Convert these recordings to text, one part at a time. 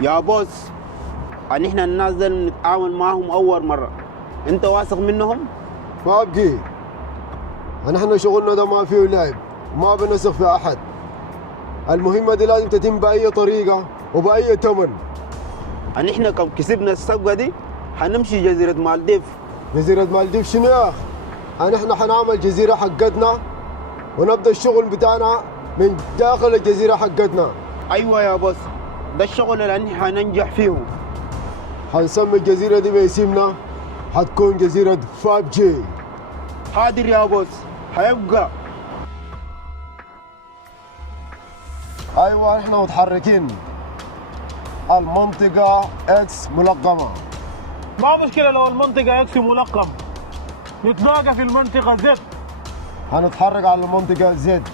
يا بوس، ان احنا الناس دي نتعامل معهم اول مره، انت واثق منهم؟ ما ابقي. نحن شغلنا ده ما فيه لعب، ما بنثق في احد. المهمه دي لازم تتم باي طريقه وباي ثمن. ان احنا كم كسبنا الصفقه دي حنمشي جزيره مالديف. جزيره مالديف شنو يا اخ؟ نحن حنعمل جزيره حقتنا ونبدا الشغل بتاعنا من داخل الجزيره حقتنا. ايوه يا بوس، ده الشغل اللي احنا حننجح فيه. حنسمي الجزيره دي باسمنا، حتكون جزيره 5G. حاضر يا بوس، هيبقى. ايوه احنا متحركين. المنطقه اكس ملقمه. ما مشكلة لو المنطقة اكس ملقم، نتلاقى في المنطقة زد. هنتحرك على المنطقه زد.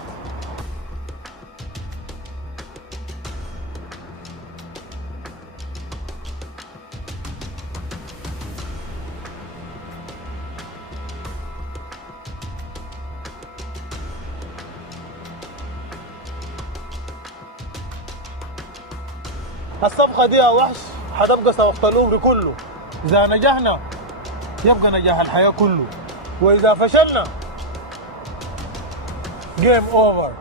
الصفقة دي يا وحش حتبقى صفقة العمر كله. إذا نجحنا يبقى نجاح الحياة كله، وإذا فشلنا جيم أوفر.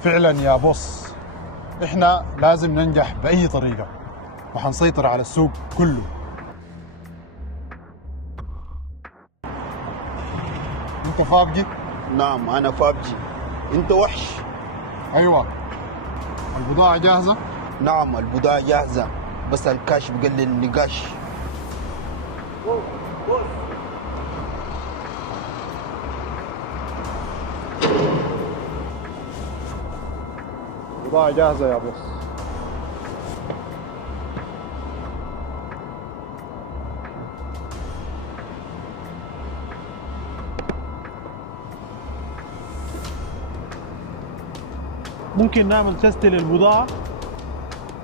فعلا يا بوس، احنا لازم ننجح بأي طريقة وحنسيطر على السوق كله. انت فابجي؟ نعم انا فابجي. انت وحش؟ ايوه. البضاعة جاهزة؟ نعم البضاعه جاهزه، بس الكاش بقلل النقاش. البضاعة جاهزة يا بوس. ممكن نعمل تست للبضاعة؟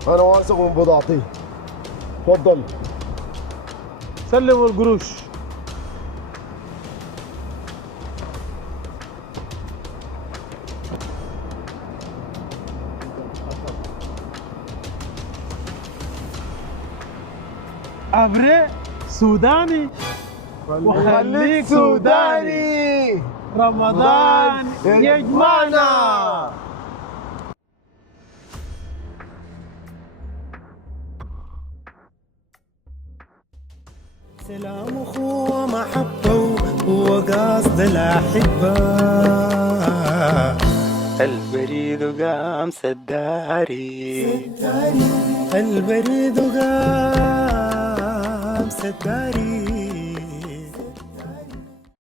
انا واثق من بضاعتي. تفضل. سلموا القروش. أبريء سوداني وخليك سوداني، رمضان يجمعنا. سلام أخوة محبة وقصد الأحبة، البريد قام سداري، البريد قام سداري.